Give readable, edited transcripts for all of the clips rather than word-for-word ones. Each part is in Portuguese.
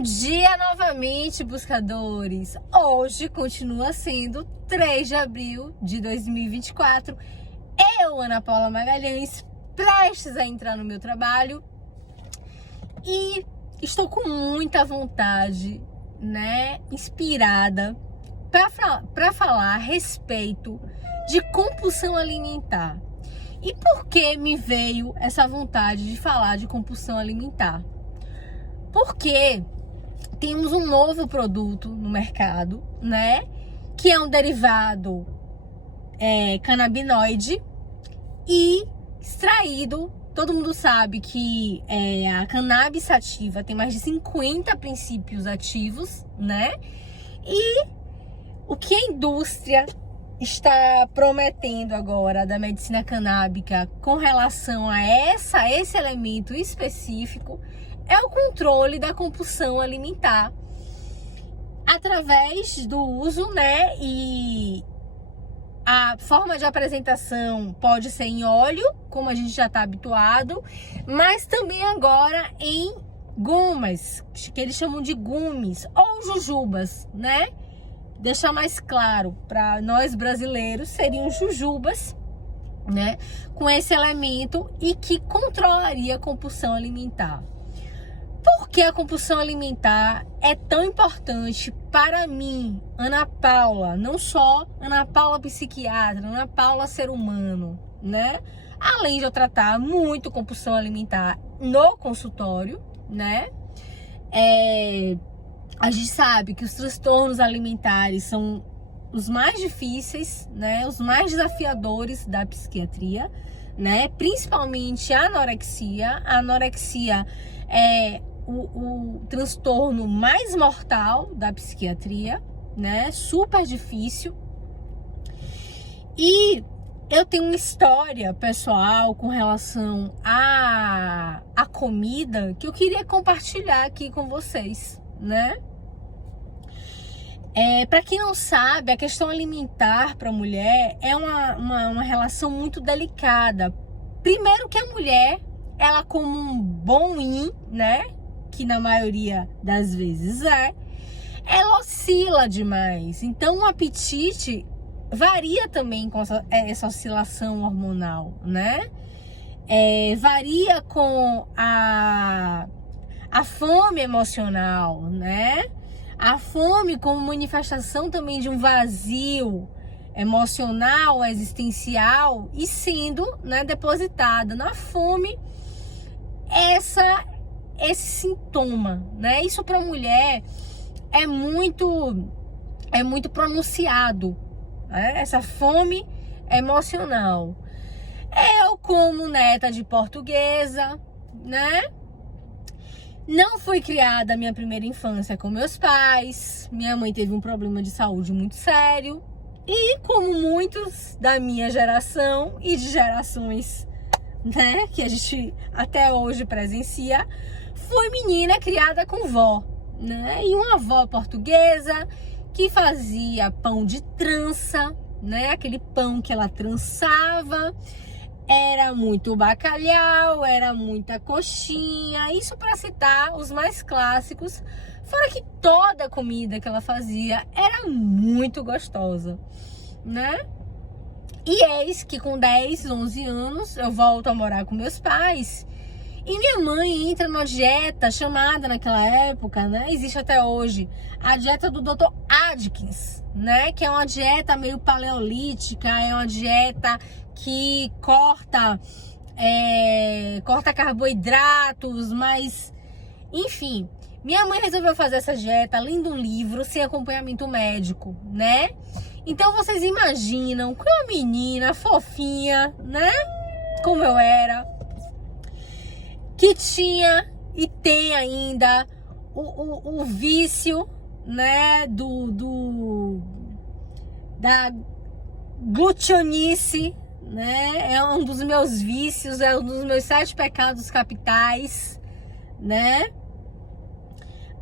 Bom dia novamente, buscadores! Hoje continua sendo 3 de abril de 2024. Eu, Ana Paula Magalhães, prestes a entrar no meu trabalho e estou com muita vontade, inspirada, para falar a respeito de compulsão alimentar. E por que me veio essa vontade de falar de compulsão alimentar? Porque temos um novo produto no mercado, que é um derivado canabinoide e extraído. Todo mundo sabe que a cannabis sativa tem mais de 50 princípios ativos, E o que a indústria está prometendo agora da medicina canábica com relação a esse elemento específico é o controle da compulsão alimentar através do uso, e a forma de apresentação pode ser em óleo, como a gente já está habituado, mas também agora em gomas, que eles chamam de gumes ou jujubas, Deixar mais claro para nós brasileiros, seriam jujubas, com esse elemento e que controlaria a compulsão alimentar. Por que a compulsão alimentar é tão importante para mim, Ana Paula, não só Ana Paula psiquiatra, Ana Paula ser humano, Além de eu tratar muito compulsão alimentar no consultório, A gente sabe que os transtornos alimentares são os mais difíceis, os mais desafiadores da psiquiatria, Principalmente a anorexia. A anorexia é o transtorno mais mortal da psiquiatria, Super difícil. E eu tenho uma história pessoal com relação à comida que eu queria compartilhar aqui com vocês, Para quem não sabe, a questão alimentar para a mulher é uma relação muito delicada. Primeiro que a mulher, ela como um bom yin, que na maioria das vezes ela oscila demais. Então o apetite varia também com essa oscilação hormonal, Varia com a fome emocional, A fome como manifestação também de um vazio emocional, existencial, e sendo depositada na fome esse sintoma, Isso para a mulher é muito pronunciado, Essa fome emocional. Eu, como neta de portuguesa, Não fui criada a minha primeira infância com meus pais. Minha mãe teve um problema de saúde muito sério. E como muitos da minha geração e de gerações, que a gente até hoje presencia, fui menina criada com vó, E uma avó portuguesa que fazia pão de trança, Aquele pão que ela trançava. Era muito bacalhau, era muita coxinha, isso para citar os mais clássicos, fora que toda a comida que ela fazia era muito gostosa, E eis que com 10, 11 anos eu volto a morar com meus pais e minha mãe entra numa dieta chamada naquela época, existe até hoje, a dieta do Dr. Atkins, Que é uma dieta meio paleolítica, é uma dieta que corta carboidratos, mas enfim, minha mãe resolveu fazer essa dieta lendo um livro sem acompanhamento médico, Então vocês imaginam que uma menina fofinha, como eu era, que tinha e tem ainda o vício, da glutionice, É um dos meus vícios, é um dos meus 7 pecados capitais,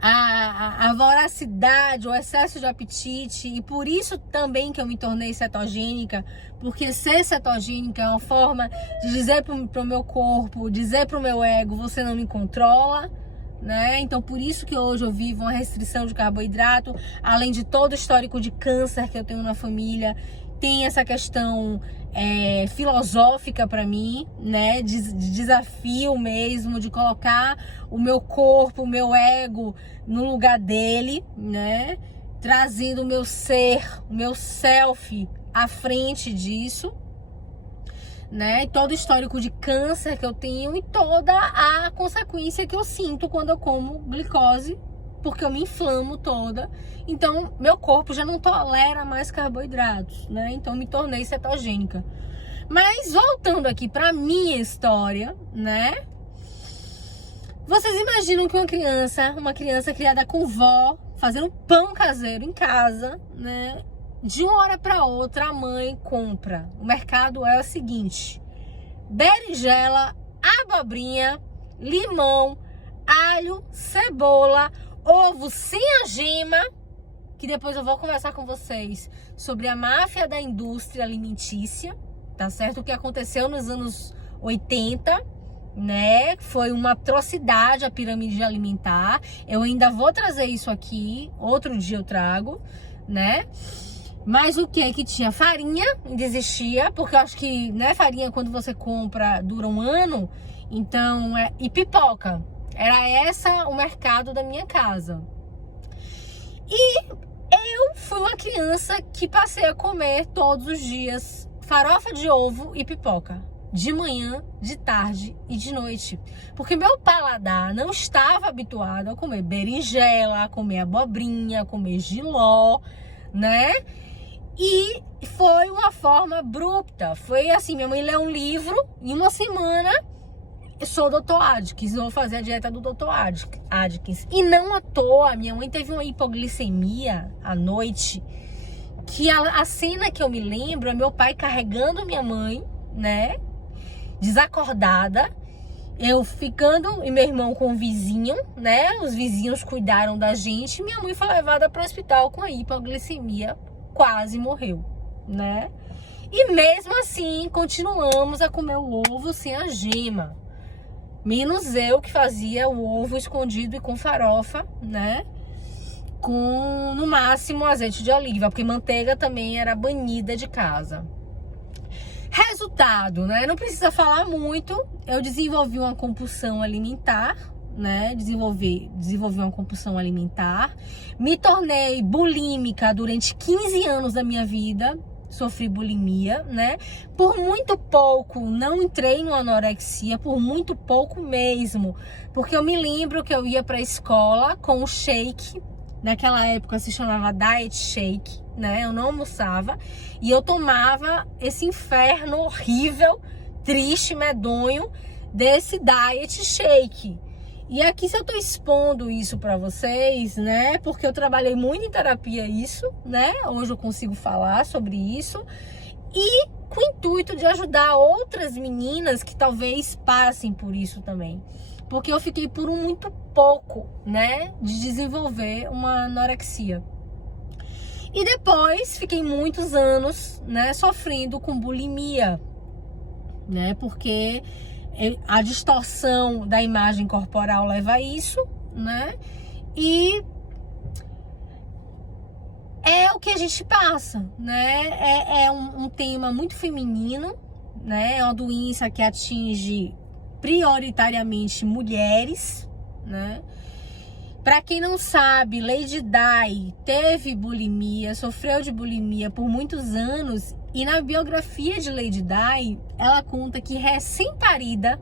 A voracidade, o excesso de apetite, e por isso também que eu me tornei cetogênica, porque ser cetogênica é uma forma de dizer pro meu corpo, dizer pro meu ego, você não me controla, né? Então por isso que hoje eu vivo uma restrição de carboidrato, além de todo o histórico de câncer que eu tenho na família. Tem essa questão filosófica para mim, né? De desafio mesmo, de colocar o meu corpo, o meu ego no lugar dele, né? Trazendo o meu ser, o meu self à frente disso, né? Todo o histórico de câncer que eu tenho e toda a consequência que eu sinto quando eu como glicose, porque eu me inflamo toda. Então, meu corpo já não tolera mais carboidratos, né? Então, me tornei cetogênica. Mas, voltando aqui pra minha história, né? Vocês imaginam que uma criança criada com vó, fazendo pão caseiro em casa, né? De uma hora para outra, a mãe compra. O mercado é o seguinte: berinjela, abobrinha, limão, alho, cebola, ovo sem a gema, que depois eu vou conversar com vocês sobre a máfia da indústria alimentícia, tá certo? O que aconteceu nos anos 80, né? Foi uma atrocidade a pirâmide alimentar. Eu ainda vou trazer isso aqui, outro dia eu trago, né? Mas o que tinha? Farinha, ainda existia, porque eu acho que, né, farinha quando você compra dura um ano, então, e pipoca. Era essa o mercado da minha casa. E eu fui uma criança que passei a comer todos os dias farofa de ovo e pipoca. De manhã, de tarde e de noite. Porque meu paladar não estava habituado a comer berinjela, a comer abobrinha, a comer jiló, né? E foi uma forma abrupta. Foi assim, minha mãe leu um livro, em uma semana eu sou Dr. Atkins, eu vou fazer a dieta do Dr. Atkins. E não à toa, minha mãe teve uma hipoglicemia à noite, que a cena que eu me lembro é meu pai carregando minha mãe, né, desacordada, eu ficando e meu irmão com o vizinho, né, os vizinhos cuidaram da gente, minha mãe foi levada para o hospital com a hipoglicemia, quase morreu, né? E mesmo assim, continuamos a comer o ovo sem a gema. Menos eu, que fazia o ovo escondido e com farofa, né? Com, no máximo, azeite de oliva, porque manteiga também era banida de casa. Resultado, né? Não precisa falar muito. Eu desenvolvi uma compulsão alimentar, né? Desenvolvi uma compulsão alimentar. Me tornei bulímica durante 15 anos da minha vida. Sofri bulimia, né? Por muito pouco não entrei no anorexia, por muito pouco mesmo. Porque eu me lembro que eu ia pra escola com o shake. Naquela época se chamava diet shake, né? Eu não almoçava e eu tomava esse inferno horrível, triste, medonho desse diet shake. E aqui se eu tô expondo isso pra vocês, né? Porque eu trabalhei muito em terapia isso, né? Hoje eu consigo falar sobre isso. E com o intuito de ajudar outras meninas que talvez passem por isso também. Porque eu fiquei por muito pouco, né? De desenvolver uma anorexia. E depois fiquei muitos anos, né? Sofrendo com bulimia, né? Porque a distorção da imagem corporal leva a isso, né? E é o que a gente passa, né? É um tema muito feminino, né? É uma doença que atinge prioritariamente mulheres, né? Para quem não sabe, Lady Di teve bulimia, sofreu de bulimia por muitos anos. E na biografia de Lady Di, ela conta que recém-parida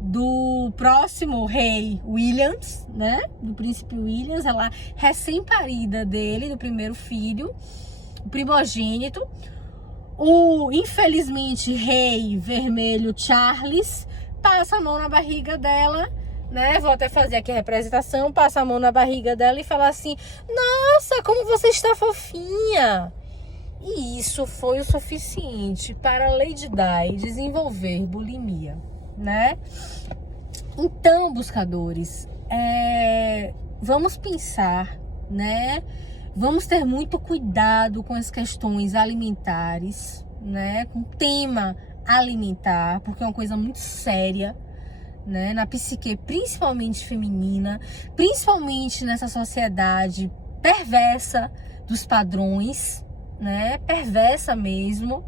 do próximo rei Williams, né? Do príncipe Williams, ela recém-parida dele, do primeiro filho, o primogênito. O, infelizmente, rei vermelho Charles passa a mão na barriga dela, né? Vou até fazer aqui a representação, passa a mão na barriga dela e fala assim: nossa, como você está fofinha! E isso foi o suficiente para Lady Di desenvolver bulimia, né? Então, buscadores, vamos pensar, né? Vamos ter muito cuidado com as questões alimentares, né? Com o tema alimentar, porque é uma coisa muito séria, né, na psique principalmente feminina, principalmente nessa sociedade perversa dos padrões, né, perversa mesmo.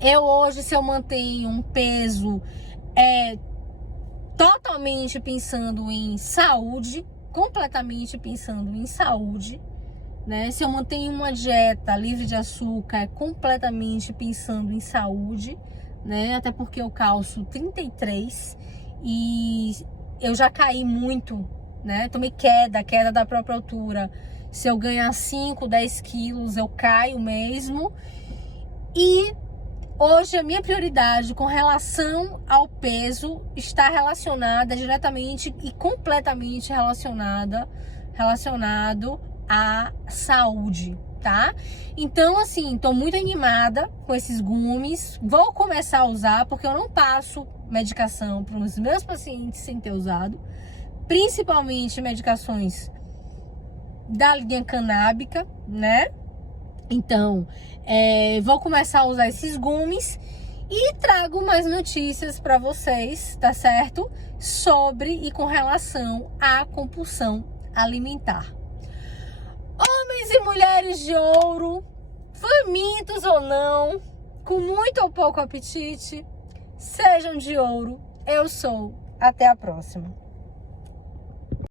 Eu hoje, se eu mantenho um peso totalmente pensando em saúde, completamente pensando em saúde, né? Se eu mantenho uma dieta livre de açúcar, é completamente pensando em saúde, né? Até porque eu calço 33 e eu já caí muito, né? Tomei queda da própria altura. Se eu ganhar 5, 10 quilos, eu caio mesmo. E hoje a minha prioridade com relação ao peso está relacionada diretamente e completamente relacionado à saúde, tá? Então, assim, tô muito animada com esses gumes. Vou começar a usar porque eu não passo medicação para os meus pacientes sem ter usado, principalmente medicações da linha canábica, né? Então, vou começar a usar esses gumes e trago mais notícias para vocês, tá certo? Sobre e com relação à compulsão alimentar. Homens e mulheres de ouro, famintos ou não, com muito ou pouco apetite, sejam de ouro. Eu sou. Até a próxima.